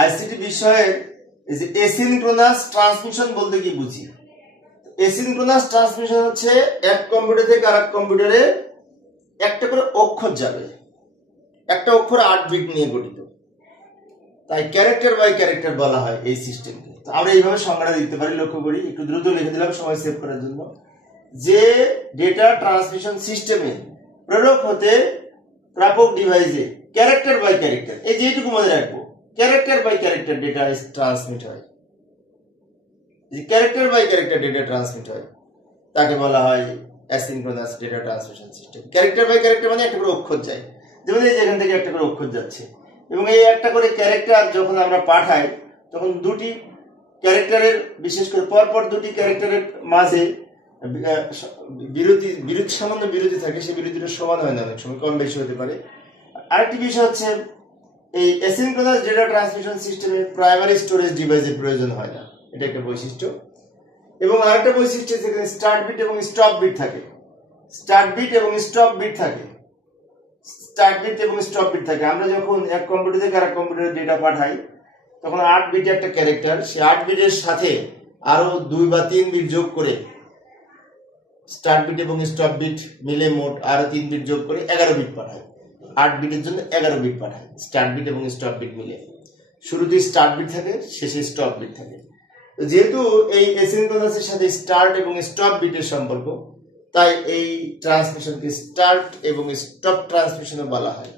ICT বিষয়ে এই যে এসিনক্রোনাস ট্রান্সমিশন বলতে কি বুঝি? এসিনক্রোনাস ট্রান্সমিশন হচ্ছে এক কম্পিউটার থেকে আরেক কম্পিউটারে একটা করে অক্ষর যাবে, একটা অক্ষর 8 বিট নিয়ে গঠিত, তাই ক্যারেক্টার বাই ক্যারেক্টার বলা হয় এই সিস্টেমকে। তো আমরা এইভাবে সংজ্ঞাটা দিতে পারি, লক্ষ্য করি, একটু দ্রুত লিখে দিলাম সময় সেভ করার জন্য। যে ডেটা ট্রান্সমিশন সিস্টেমে প্রেরক হতে প্রাপক ডিভাইসে ক্যারেক্টার বাই ক্যারেক্টার, এই যেটুকু মনে রাখবো, character by character data transmit হয়, যে character by character data transmit হয় তাকে বলা হয় asynchronous data transmission system. Character by character মানে একটা করে অক্ষর যায়, যেমন এই যেখান থেকে একটা করে অক্ষর যাচ্ছে, এবং এই একটা করে ক্যারেক্টার যখন আমরা পাঠাই তখন দুটি ক্যারেক্টারের, বিশেষ করে পরপর দুটি ক্যারেক্টারের মাঝে সামান্য বিরতি থাকে, সেই বিরতিটা সমান হয় না, অনেক সময় কম বেশি হতে পারে। আরেকটি বিষয় হচ্ছে এই অ্যাসিনক্রোনাস ডেটা ট্রান্সমিশন সিস্টেমে প্রাইমারি স্টোরেজ ডিভাইসের প্রয়োজন হয় না, এটা একটা বৈশিষ্ট্য। এবং আরেকটা বৈশিষ্ট্য যেখানে স্টার্ট বিট এবং স্টপ বিট থাকে, স্টার্ট বিট এবং স্টপ বিট থাকে, স্টার্ট বিট এবং স্টপ বিট থাকে। আমরা যখন এক কম্পিউটার থেকে আরেক কম্পিউটারে ডেটা পাঠাই তখন 8 বিট একটা ক্যারেক্টার, সেই 8 বিটের সাথে আরো 2 বা 3 বিট যোগ করে, স্টার্ট বিট এবং স্টপ বিট মিলে মোট আরো 3 বিট যোগ করে 11 বিট পাঠায়। 8 বিটের জন্য 11 বিট পাঠায় স্টার্ট বিট এবং স্টপ বিট মিলে। শুরুতে স্টার্ট বিট থাকে, শেষে স্টপ বিট থাকে। যেহেতু এই অ্যাসিনক্রোনাসের সাথে স্টার্ট এবং স্টপ বিটের সম্পর্ক, তাই এই ট্রান্সমিশনকে স্টার্ট এবং স্টপ ট্রান্সমিশনও বলা হয়।